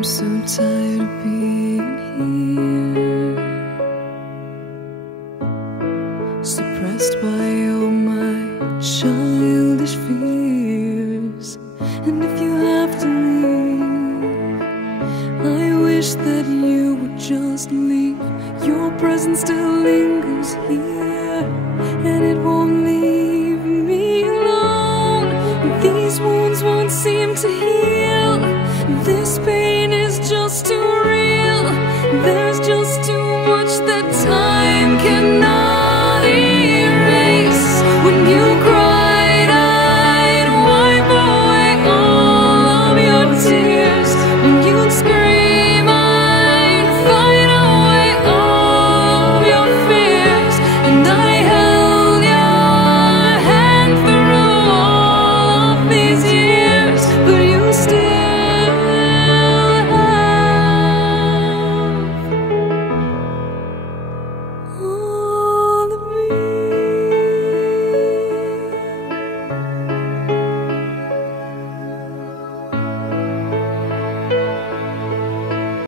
I'm so tired of being here, suppressed by all my childish fears. And if you have to leave, I wish that you would just leave. Your presence still lingers here, and it won't leave me alone. These wounds won't seem to heal. This pain is just too real. There's just